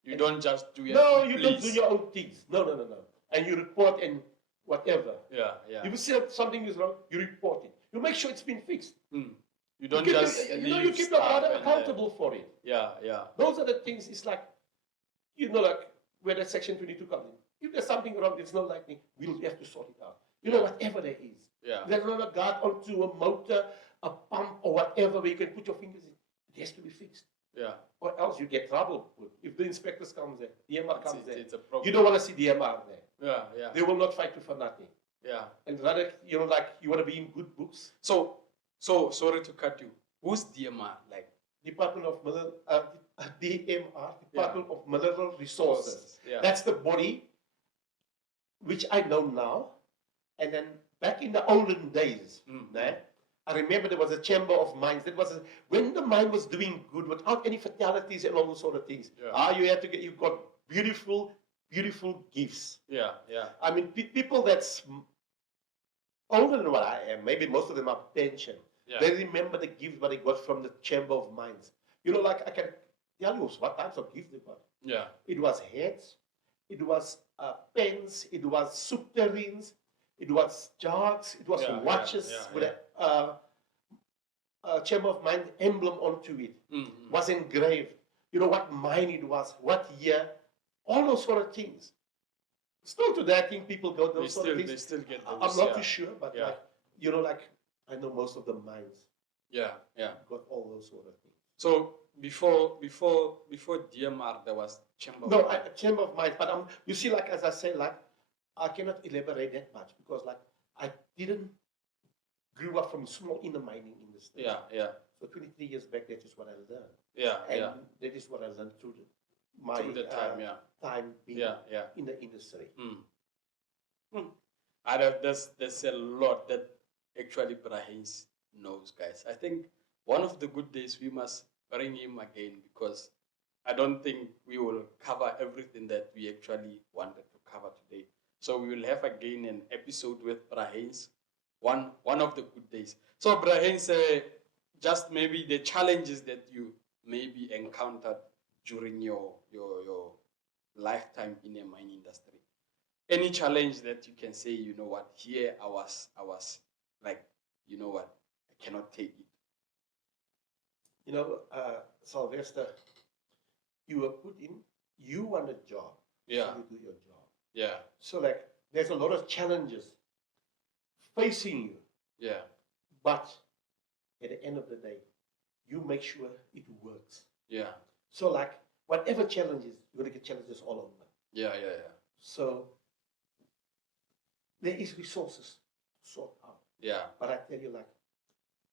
You don't just do your you don't do your own things. No. And you report and whatever. Yeah. If you see that something is wrong, you report it. You make sure it's been fixed. You don't you just you keep the father accountable for it. Yeah. Those are the things. It's like, like where the Section 22 comes in. If there's something wrong, it's not like we'll have to sort it out. Whatever there is. Yeah. If there's not a guard onto a motor, a pump, or whatever where you can put your fingers in, it has to be fixed. Yeah. Or else you get trouble. If the inspectors comes there, DMR comes there. It's a problem. You don't want to see DMR there. Yeah. They will not fight you for nothing. Yeah. And rather, like you want to be in good books. So sorry to cut you. Who's DMR like? Department of DMR, Department of Mineral Resources. Yeah. That's the body which I know now. And then back in the olden days, I remember there was a chamber of mines. That was when the mine was doing good without any fatalities and all those sort of things. Yeah. You got beautiful gifts. Yeah. I mean, people that's older than what I am, maybe most of them are pension. Yeah. They remember the gifts what they got from the chamber of mines. Like I can tell you what types of gifts they got. Yeah. It was hats, it was pens, it was soup terrines, it was jugs, it was watches with a chamber of mines emblem onto it. Was engraved. What mine it was, what year, all those sort of things. Still today, I think people go those sort of things. They still get those. I'm not too sure, but I know most of the mines. Yeah. Got all those sort of things. So before DMR, there was chamber. No, chamber of mines. But you see, like as I say, like I cannot elaborate that much because like I didn't grew up from small in the mining industry. Yeah. So 23 years back, that is what I learned. Yeah. That is what I learned through the time. Time being in the industry. There's a lot that actually Brahins knows, guys. I think one of the good days we must bring him again because I don't think we will cover everything that we actually wanted to cover today. So we will have again an episode with Brahins, one of the good days. So Brahins, just maybe the challenges that you maybe encountered during your lifetime in the mining industry. Any challenge that you can say, here I was like, I cannot take it. Sylvester, you were put in, you want a job. Yeah. So you do your job. Yeah. So like, there's a lot of challenges facing you. Yeah. But at the end of the day, you make sure it works. Yeah. So like, whatever challenges, you're going to get challenges all over. Yeah. So there is resources to sort out. Yeah. But I tell you, like,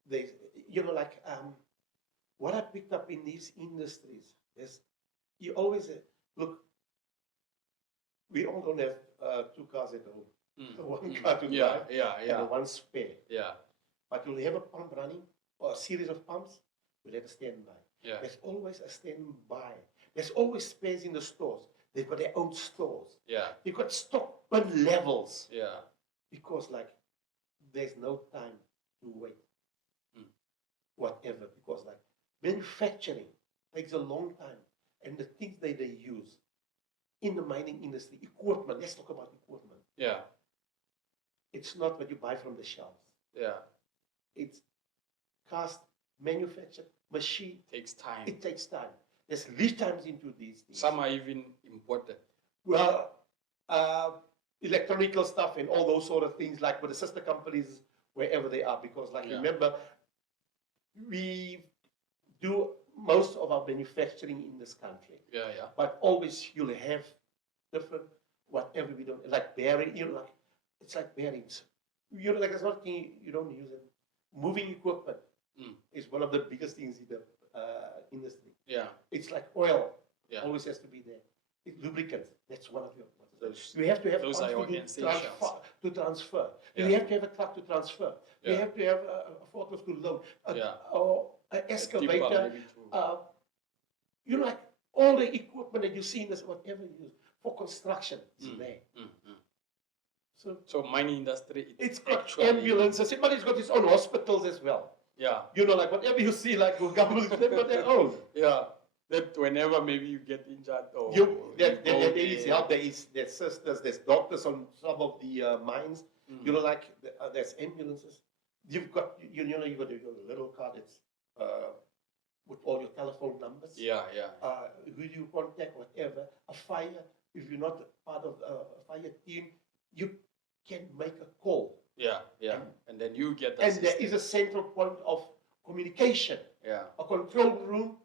there's, what I picked up in these industries is you always look. We all don't have 2 cars at home. One car to drive, and one spare. Yeah. But you'll have a pump running or a series of pumps. You'll have a standby. Yeah. There's always a standby. There's always space in the stores. They've got their own stores. Yeah. They've got stock bin levels. Yeah. Because like, there's no time to wait. Whatever. Because like, manufacturing takes a long time. And the things that they use in the mining industry, equipment, let's talk about equipment. Yeah. It's not what you buy from the shelves. Yeah. It's cast, manufactured, machine. Takes time. It takes time. There's lead times into these things. Some are even imported. Well, electronical stuff and all those sort of things, like with the sister companies, wherever they are, because like, remember, we do most of our manufacturing in this country. Yeah, yeah. But always you'll have different, whatever we don't, like bearing, like, it's like bearings. Like, there's nothing you don't use it. Moving equipment is one of the biggest things in the industry. Yeah. It's like oil. Yeah. Always has to be there. Lubricant, that's one of your. Those, you have to have those are your to transfer. Yeah. You have to have a truck to transfer. Yeah. You have to have a forklift to load. Or an excavator. Like all the equipment that you see in this, whatever you use for construction is there. So mining industry, it's got ambulances, but it's got its own hospitals as well. Yeah. Like whatever you see, like government, they've got their own. Yeah. That whenever maybe you get injured or there is help, there's sisters, there's doctors on some of the mines. Like there's ambulances. You've got you've got a little card that's with all your telephone numbers. Yeah, yeah. Who do you contact, whatever. A fire, if you're not part of a fire team, you can make a call. Yeah, yeah. And then you get and there is a central point of communication. Yeah. A control room,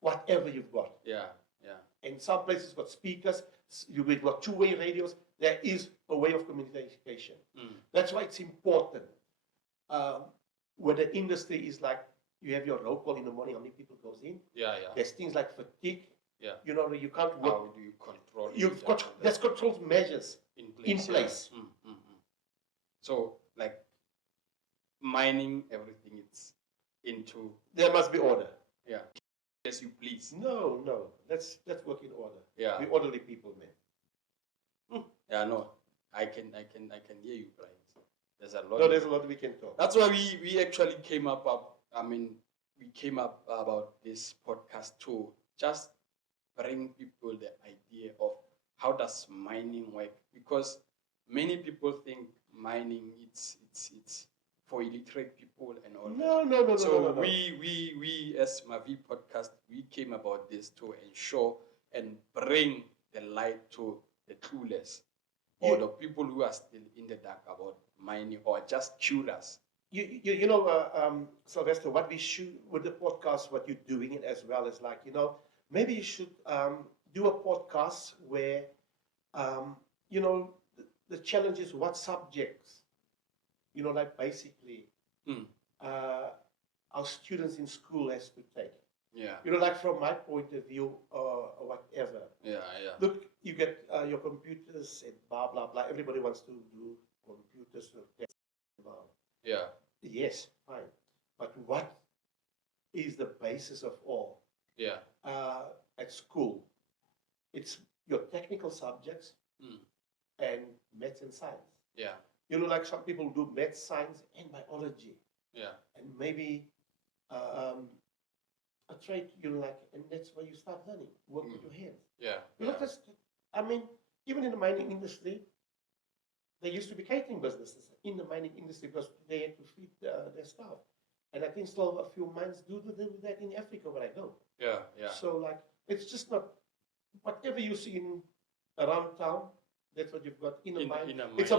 whatever you've got. Yeah, yeah. And some places got speakers, you've got two-way radios. There is a way of communication. That's why it's important. Where the industry is like, you have your roll call in the morning, how many people goes in. Yeah, yeah. There's things like fatigue. Yeah. You can't work. How do you control it? You've got, there's control measures in place. Yeah. So, like, mining, everything, it's into... There must be order. Yeah. As you please. No. Let's work in order. Yeah. We're orderly people, man. Yeah, no. I can hear you, Brian. There's a lot. No, there's a lot we can talk. That's why we actually came up we came up about this podcast to just bring people the idea of how does mining work, because many people think mining it's for illiterate people and all No. So we as Mavi podcast, we came about this to ensure and bring the light to the clueless or the people who are still in the dark about mining or just curious. Sylvester, what we should with the podcast, what you're doing it as well is like, maybe you should do a podcast where, the challenge is what subjects, like basically our students in school has to take. Yeah. Like from my point of view or whatever. Yeah. Look, you get your computers and blah, blah, blah. Everybody wants to do computers. Yeah. Yes, fine. But what is the basis of all? Yeah. At school, it's your technical subjects and maths and science. Yeah. Like some people do maths, science, and biology. Yeah. And maybe a trade and that's where you start learning, work with your hands. Yeah. Even in the mining industry, there used to be catering businesses in the mining industry because they had to feed their staff. And I think still a few mines do that in Africa where I go. Yeah. So it's just not, whatever you see around town, that's what you've got in a mine. It's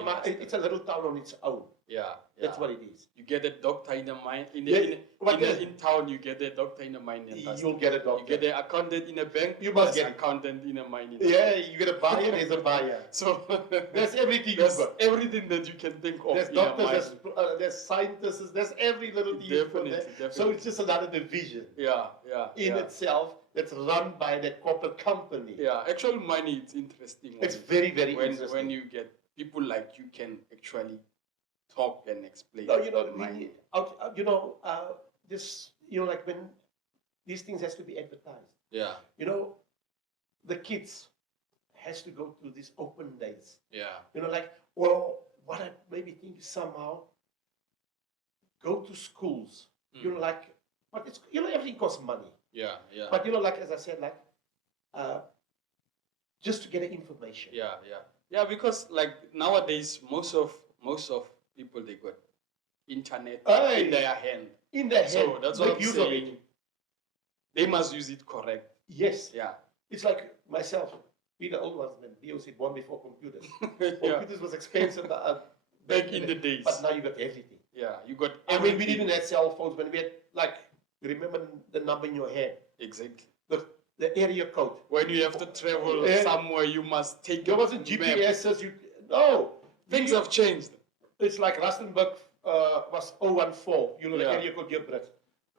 a little town on its own. Yeah. That's what it is. You get a doctor in the mine. In town, you get a doctor in the mine. You'll get a doctor. You get an accountant in a bank. You must get an accountant in a mine. You get a buyer, there's a buyer. So there's everything there's everything that you can think of. There's doctors, there's scientists, there's every little thing. Definitely. So it's just another division. Yeah. In itself, that's run by the corporate company. Yeah, actual money, it's interesting. It's very, very interesting. When you get people like you can actually talk and explain. No, like when these things has to be advertised. Yeah. The kids has to go to these open days. Yeah. You know, like, or what I maybe think is somehow go to schools. You know, like, but it's, you know, everything costs money. Yeah. Yeah. But, you know, like, as I said, like, just to get the information. Yeah. Yeah. Yeah. Because like nowadays, most of people, they got internet in their hand. In their hand. So that's what Make I'm use of saying. it. They must use it correct. Yes. Yeah. It's like myself. We the old ones, man. DOC born before computers. Yeah. Computers was expensive Back in the days. But now you got everything. Yeah, you got I everything. mean, we didn't have cell phones when we had, like, remember the number in your head. Exactly. The area code. When you have to travel somewhere, you must take. There wasn't GPSs. No. Things have changed. It's like Rustenburg was 014. You know, the area code here, Brits.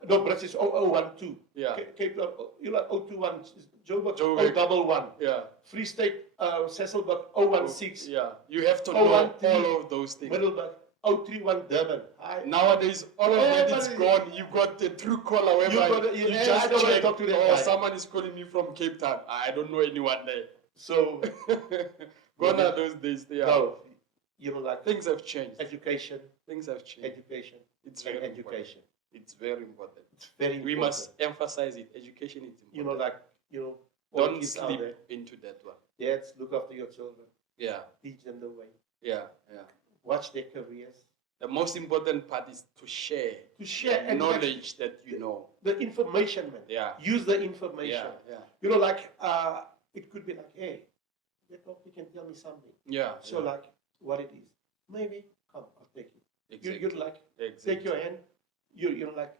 No, Brits is 0012. Yeah. Cape Town, you know, 021. Joburg, Joburg. 011. Yeah. Free State, Cecilburg, 016. Yeah. You have to know all of those things. Middelburg, 031 Durban. Nowadays, all of that is gone. You got the true caller whereby you just I don't want to check, talk to that oh, guy. someone is calling me from Cape Town. I don't know anyone there. So, gone are those days. Yeah. no, you know, like, things have changed. education, Things have changed. education, It's and very education. important. It's very important. It's very important. We must emphasize it. Education is important. you know, like, you know, all Don't kids out sleep there. into that one. Dads, look after your children. Yeah. Teach them the way. Yeah. Yeah. Watch their careers. The most important part is to share To share the and knowledge that you know. the information, man. Yeah. Use the information. Yeah. Yeah. You know, like, it could be like, hey, you can tell me something. Yeah. So, like, what it is. Maybe, come, I'll take it. Exactly. You'd like, Exactly. take your hand. You're like,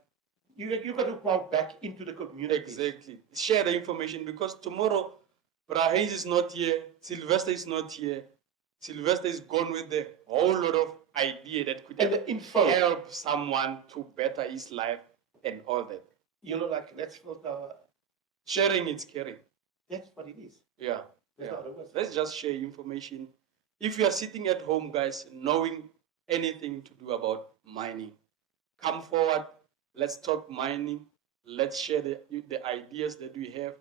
you got to go back into the community. Exactly. Share the information because tomorrow, Brahins is not here. Sylvester is not here. Sylvester is gone with a whole lot of idea that could And the info. help someone to better his life and all that. You know, like, let's filter. Sharing is caring. That's what it is. Yeah. That's Yeah. not otherwise. Let's just share information. If you are sitting at home, guys, knowing anything to do about mining, come forward. Let's talk mining. Let's share the ideas that we have.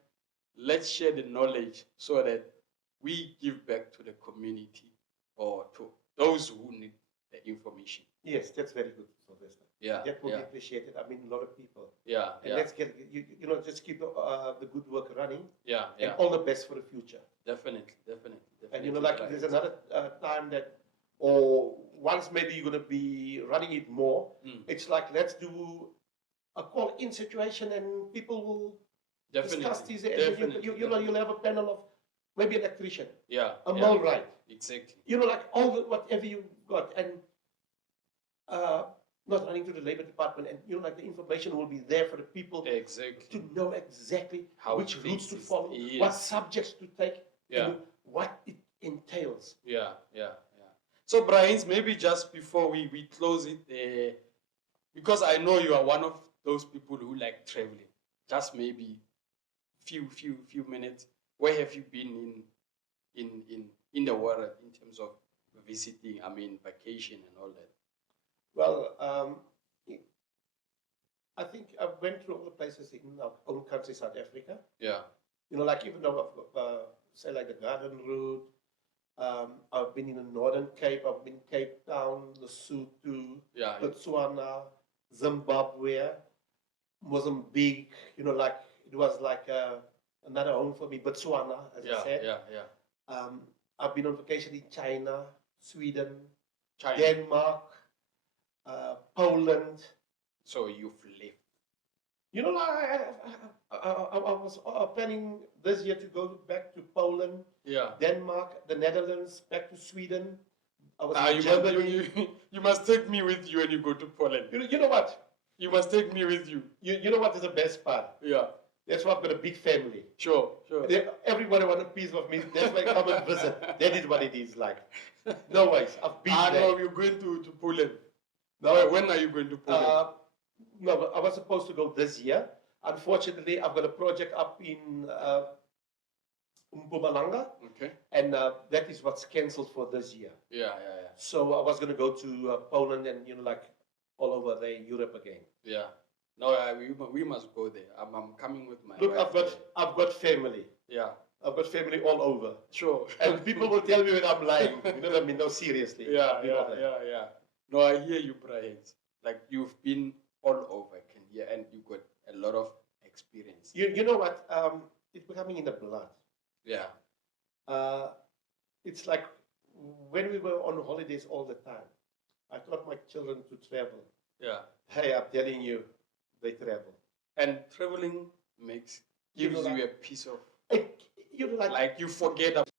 Let's share the knowledge so that we give back to the community or to those who need the information. Yes, that's very good, Sylvester. Yeah. That will Yeah. be appreciated. I mean, a lot of people. Yeah. And Yeah. let's get, you know, just keep the good work running. Yeah. And Yeah. all the best for the future. Definitely. And, you know, like, right. there's another time that, or once maybe you're going to be running it more, it's like, let's do a call-in situation and people will discuss these. And you know, you'll have a panel of maybe an electrician, Yeah. a millwright. Exactly. You know, like whatever you got, and not running to the labor department, and you know, like, the information will be there for the people Exactly. to know exactly How which routes to things follow, is. what subjects to take, Yeah. and what it entails. Yeah. So, Brian, maybe just before we close it, because I know you are one of those people who like traveling. Just maybe few minutes. Where have you been in the world in terms of visiting? I mean, vacation and all that. Well, I think I've went through all the places in our own country, South Africa. Yeah. You know, like, even though I've say like the Garden Route, I've been in the Northern Cape, I've been in Cape Town, Lesotho, Yeah. Botswana, Zimbabwe, Mozambique. You know, like, it was like another home for me, Botswana, as I said. Yeah. I've been on vacation in China, Sweden, China. Denmark, Poland. So you've lived. You know, I was planning this year to go back to Poland, Yeah. Denmark, the Netherlands, back to Sweden. I was in You Germany. you must take me with you when you go to Poland. You know what? You must take me with you. You know what is the best part? Yeah. That's why I've got a big family. Sure. Everybody wants a piece of me. That's why I come and visit. That is what it is like. No ways. I've been there. No, you're going to Poland. No. When are you going to Poland? No, but I was supposed to go this year. Unfortunately, I've got a project up in Mpumalanga, Okay. and that is what's cancelled for this year. Yeah. So I was going to go to Poland and, you know, like, all over there, Europe again. Yeah. No, we must go there. I'm coming with my Look, wife there. I've got family. Yeah. I've got family all over. Sure. And people will tell me when I'm lying. You know what I mean? No, seriously. Yeah. No, I hear you, Brian. Like you've been all over Kenya and you got a lot of experience. You know what? It's becoming in the blood. Yeah. It's like when we were on holidays all the time, I taught my children to travel. Yeah. Hey, I'm telling you, they travel. And traveling gives you a piece of like you forget about.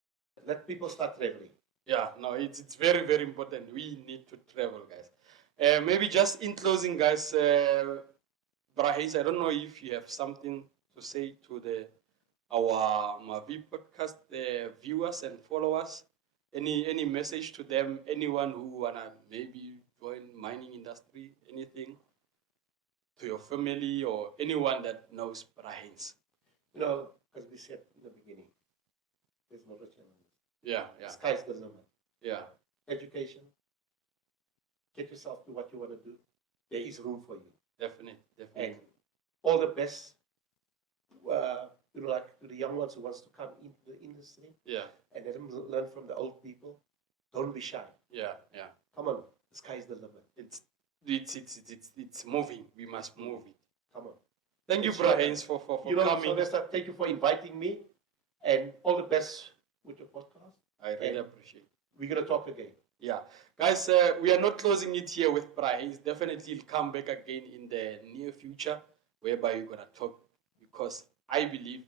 Let people start traveling. Yeah, no, it's very, very important. We need to travel, guys. Maybe just in closing, guys, Brahis, I don't know if you have something to say to our Mavi podcast viewers and followers. Any message to them? Anyone who wanna maybe join mining industry? Anything to your family or anyone that knows Brahins? You know, as we said in the beginning, there's no challenge. Yeah. The sky's the limit. Yeah. Education. Get yourself to what you want to do. There is room for you. Definitely. And all the best. Like to the young ones who wants to come into the industry. Yeah. And let them learn from the old people. Don't be shy. Yeah. Come on, the sky's the limit. It's moving. We must move it. Come on. Thank you, Brahins, for coming. Sylvester, thank you for inviting me, and all the best with your podcast. I really appreciate it. We're gonna talk again. Yeah, guys, we are not closing it here with Brahins. Definitely come back again in the near future, whereby we're gonna talk, because I believe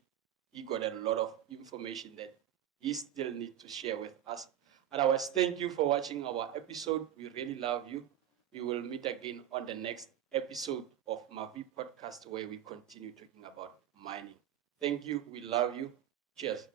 he got a lot of information that he still needs to share with us. Otherwise, thank you for watching our episode. We really love you. We will meet again on the next episode of Mavi Podcast, where we continue talking about mining. Thank you. We love you. Cheers.